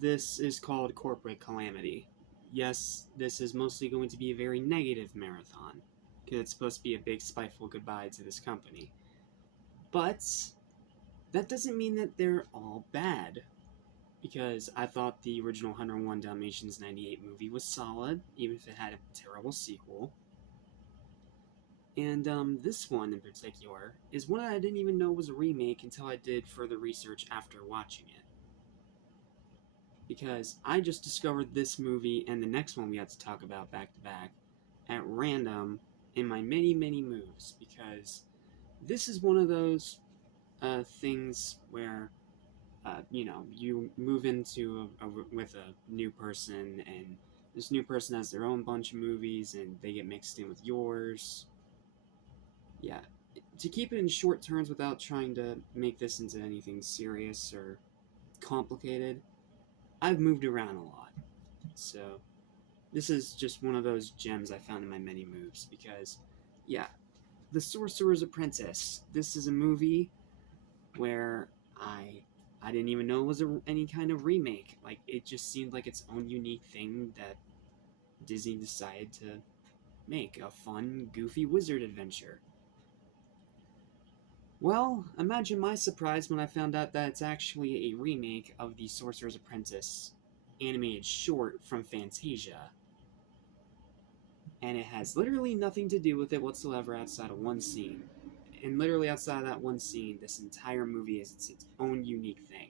this is called Corporate Calamity. Yes, this is mostly going to be a very negative marathon, because it's supposed to be a big spiteful goodbye to this company. But that doesn't mean that they're all bad, because I thought the original 101 Dalmatians 98 movie was solid, even if it had a terrible sequel. And this one in particular is one I didn't even know was a remake until I did further research after watching it. Because I just discovered this movie and the next one we had to talk about back to back at random in my many, many moves. Because this is one of those things where, you move into with a new person, and this new person has their own bunch of movies and they get mixed in with yours. Yeah. To keep it in short terms without trying to make this into anything serious or complicated, I've moved around a lot. So, this is just one of those gems I found in my many moves because, yeah, The Sorcerer's Apprentice. This is a movie where I didn't even know it was any kind of remake. Like, it just seemed like its own unique thing that Disney decided to make. A fun, goofy wizard adventure. Well, imagine my surprise when I found out that it's actually a remake of the Sorcerer's Apprentice animated short from Fantasia. And it has literally nothing to do with it whatsoever outside of one scene. And literally outside of that one scene, this entire movie is its own unique thing.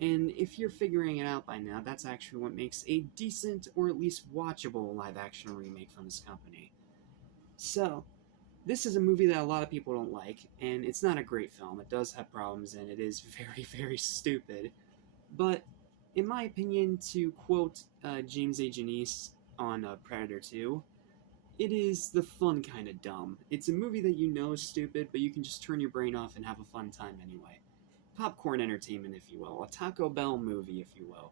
And if you're figuring it out by now, that's actually what makes a decent or at least watchable live-action remake from this company. So, this is a movie that a lot of people don't like, and it's not a great film. It does have problems, and it is very, very stupid. But, in my opinion, to quote James A. Janice on Predator 2, it is the fun kind of dumb. It's a movie that you know is stupid, but you can just turn your brain off and have a fun time anyway. Popcorn entertainment, if you will. A Taco Bell movie, if you will.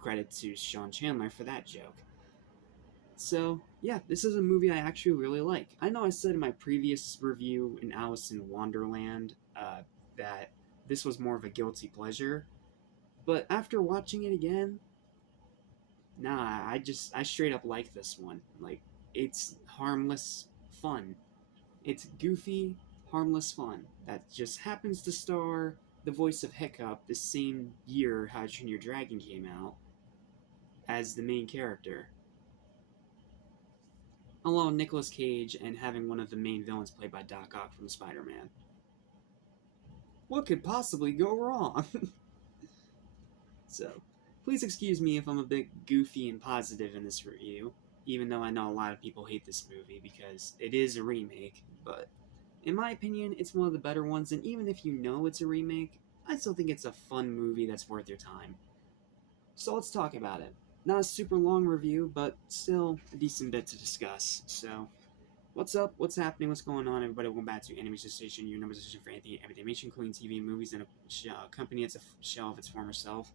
Credit to Sean Chandler for that joke. So, yeah, this is a movie I actually really like. I know I said in my previous review in Alice in Wonderland that this was more of a guilty pleasure, but after watching it again, nah, I straight up like this one. Like, it's harmless fun. It's goofy, harmless fun that just happens to star the voice of Hiccup the same year How to Train Your Dragon came out as the main character. Along with Nicolas Cage and having one of the main villains played by Doc Ock from Spider-Man. What could possibly go wrong? So, please excuse me if I'm a bit goofy and positive in this review, even though I know a lot of people hate this movie because it is a remake, but in my opinion, it's one of the better ones, and even if you know it's a remake, I still think it's a fun movie that's worth your time. So let's talk about it. Not a super long review, but still a decent bit to discuss. So, what's up? What's happening? What's going on? Everybody, welcome back to Animation Station, your number station for anything animation, including TV and movies, and a company that's a shell of its former self.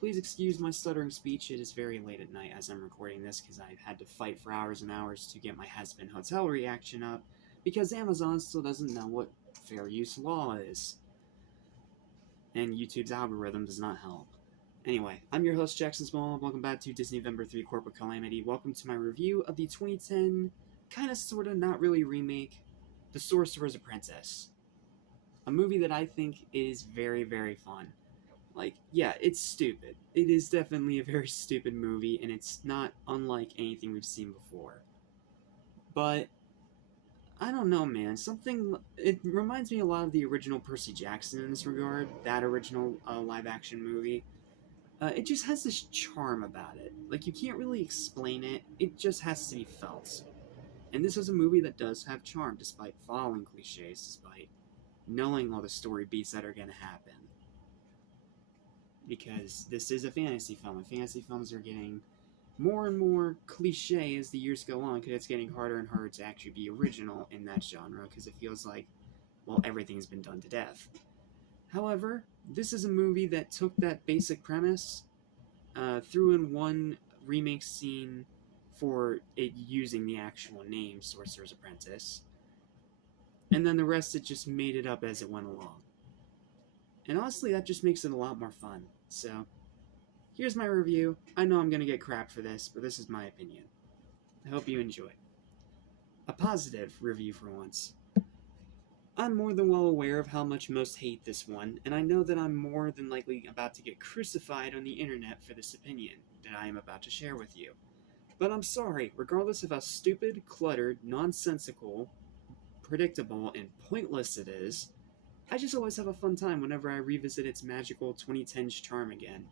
Please excuse my stuttering speech. It is very late at night as I'm recording this because I've had to fight for hours and hours to get my Has-Been Hotel reaction up because Amazon still doesn't know what fair use law is. And YouTube's algorithm does not help. Anyway, I'm your host, Jackson Small. Welcome back to Disney-Vember 3 Corporate Calamity. Welcome to my review of the 2010, kinda sorta not really remake, The Sorcerer's Apprentice. A movie that I think is very, very fun. Like, yeah, it's stupid. It is definitely a very stupid movie, and it's not unlike anything we've seen before. But, I don't know, man. It reminds me a lot of the original Percy Jackson in this regard. That original live-action movie. It just has this charm about it. Like, you can't really explain it. It just has to be felt. And this is a movie that does have charm, despite following cliches, despite knowing all the story beats that are going to happen. Because this is a fantasy film, and fantasy films are getting more and more cliche as the years go on, because it's getting harder and harder to actually be original in that genre, because it feels like, well, everything's been done to death. However, this is a movie that took that basic premise, threw in one remake scene for it using the actual name Sorcerer's Apprentice, and then the rest it just made it up as it went along. And honestly, that just makes it a lot more fun. So, Here's my review. I know I'm gonna get crap for this, but this is my opinion. I hope you enjoy. A positive review for once. I'm more than well aware of how much most hate this one, and I know that I'm more than likely about to get crucified on the internet for this opinion that I am about to share with you. But I'm sorry, regardless of how stupid, cluttered, nonsensical, predictable, and pointless it is, I just always have a fun time whenever I revisit its magical 2010s charm again.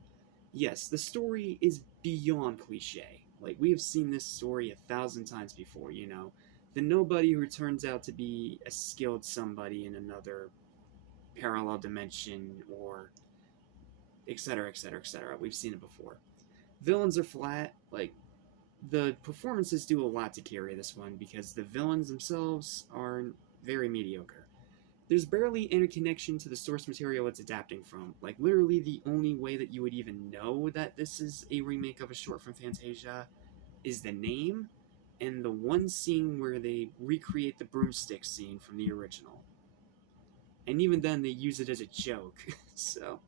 Yes, the story is beyond cliche. Like, we have seen this story 1,000 times before, you know. The nobody who turns out to be a skilled somebody in another parallel dimension, or etc., etc., etc. We've seen it before. Villains are flat. Like, the performances do a lot to carry this one because the villains themselves are very mediocre. There's barely any connection to the source material it's adapting from. Like, literally the only way that you would even know that this is a remake of a short from Fantasia is the name and the one scene where they recreate the broomstick scene from the original. And even then, they use it as a joke. So,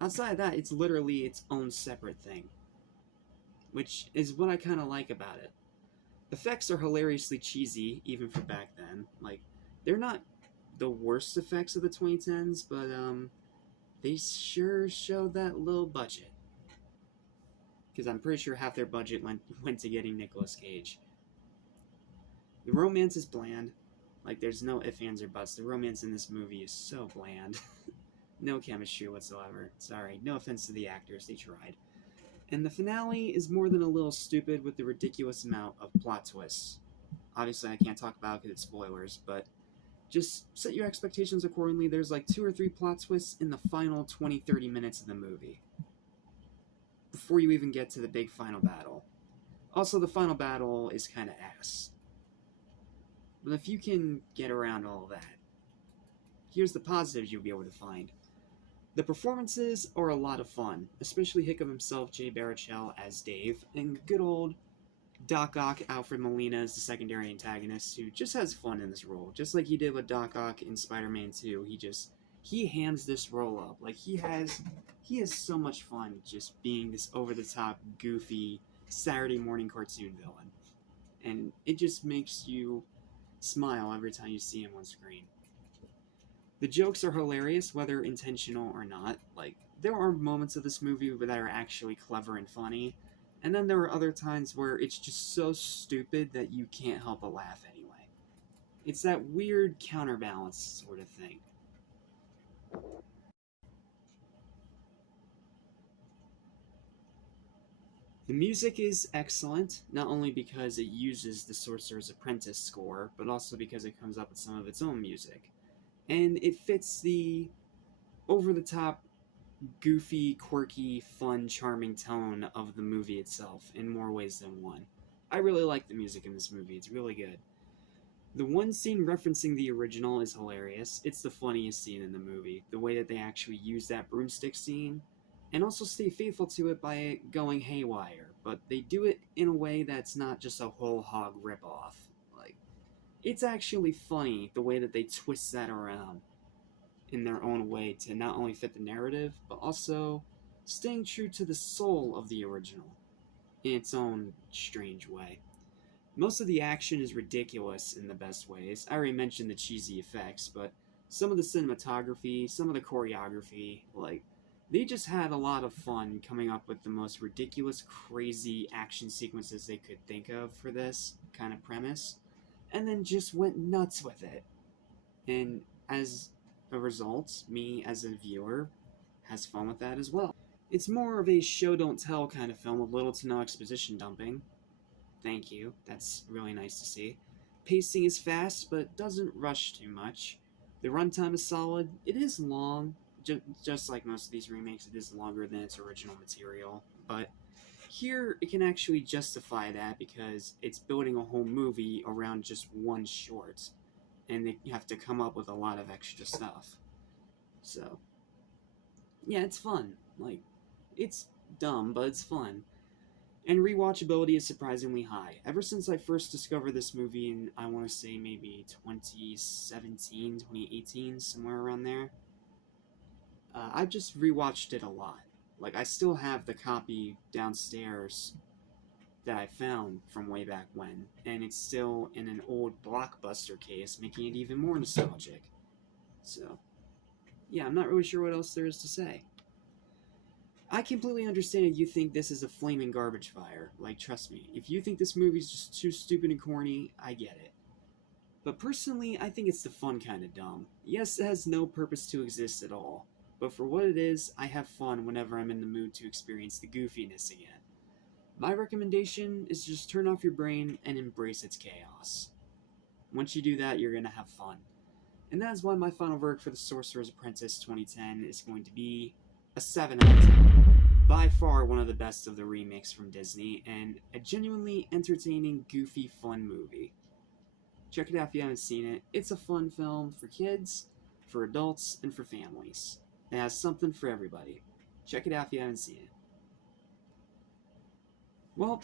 outside of that, it's literally its own separate thing, which is what I kind of like about it. Effects are hilariously cheesy, even for back then. Like, they're not the worst effects of the 2010s, but they sure show that low budget. Because I'm pretty sure half their budget went to getting Nicolas Cage. The romance is bland. Like, there's no ifs, ands, or buts. The romance in this movie is so bland. No chemistry whatsoever. Sorry, no offense to the actors, they tried. And the finale is more than a little stupid with the ridiculous amount of plot twists. Obviously, I can't talk about it because it's spoilers, but just set your expectations accordingly. There's like 2 or 3 plot twists in the final 20-30 minutes of the movie, before you even get to the big final battle. Also, the final battle is kind of ass. But if you can get around all of that, here's the positives you'll be able to find. The performances are a lot of fun, especially Hickam himself, Jay Baruchel as Dave, and good old Doc Ock Alfred Molina as the secondary antagonist, who just has fun in this role. Just like he did with Doc Ock in Spider-Man 2, he hands this role up. Like, he has so much fun just being this over-the-top, goofy, Saturday morning cartoon villain. And it just makes you smile every time you see him on screen. The jokes are hilarious, whether intentional or not. Like, there are moments of this movie that are actually clever and funny, and then there are other times where it's just so stupid that you can't help but laugh anyway. It's that weird counterbalance sort of thing. The music is excellent, not only because it uses the Sorcerer's Apprentice score, but also because it comes up with some of its own music. And it fits the over-the-top, goofy, quirky, fun, charming tone of the movie itself in more ways than one. I really like the music in this movie, it's really good. The one scene referencing the original is hilarious. It's the funniest scene in the movie. The way that they actually use that broomstick scene, and also stay faithful to it by it going haywire, but they do it in a way that's not just a whole hog ripoff. Like, it's actually funny the way that they twist that around in their own way to not only fit the narrative, but also staying true to the soul of the original in its own strange way. Most of the action is ridiculous in the best ways. I already mentioned the cheesy effects, but some of the cinematography, some of the choreography, like, they just had a lot of fun coming up with the most ridiculous, crazy action sequences they could think of for this kind of premise, and then just went nuts with it. And as a result, me as a viewer has fun with that as well. It's more of a show don't tell kind of film with little to no exposition dumping. Thank you, that's really nice to see. Pacing is fast, but doesn't rush too much. The runtime is solid. It is long, just like most of these remakes, it is longer than its original material, but here it can actually justify that because it's building a whole movie around just one short, and they have to come up with a lot of extra stuff. So, yeah, it's fun. Like, it's dumb, but it's fun. And rewatchability is surprisingly high. Ever since I first discovered this movie in, I want to say, maybe 2017, 2018, somewhere around there, I've just rewatched it a lot. Like, I still have the copy downstairs that I found from way back when, and it's still in an old Blockbuster case, making it even more nostalgic. So, yeah, I'm not really sure what else there is to say. I completely understand if you think this is a flaming garbage fire. Like, trust me, if you think this movie's just too stupid and corny, I get it. But personally, I think it's the fun kind of dumb. Yes, it has no purpose to exist at all, but for what it is, I have fun whenever I'm in the mood to experience the goofiness again. My recommendation is just turn off your brain and embrace its chaos. Once you do that, you're going to have fun. And that is why my final verdict for The Sorcerer's Apprentice 2010 is going to be a 7 out of 10. By far one of the best of the remakes from Disney, and a genuinely entertaining, goofy, fun movie. Check it out if you haven't seen it. It's a fun film for kids, for adults, and for families. It has something for everybody. Check it out if you haven't seen it. Well,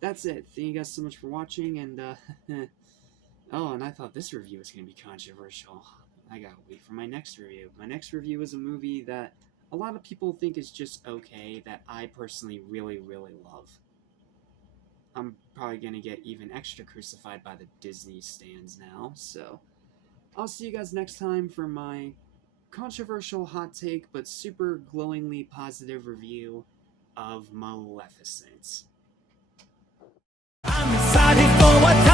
that's it. Thank you guys so much for watching, and oh, and I thought this review was going to be controversial. I gotta wait for my next review. My next review is a movie that a lot of people think is just okay, that I personally really, really love. I'm probably going to get even extra crucified by the Disney stands now, so I'll see you guys next time for my controversial hot take but super glowingly positive review of Maleficent. I'm excited for what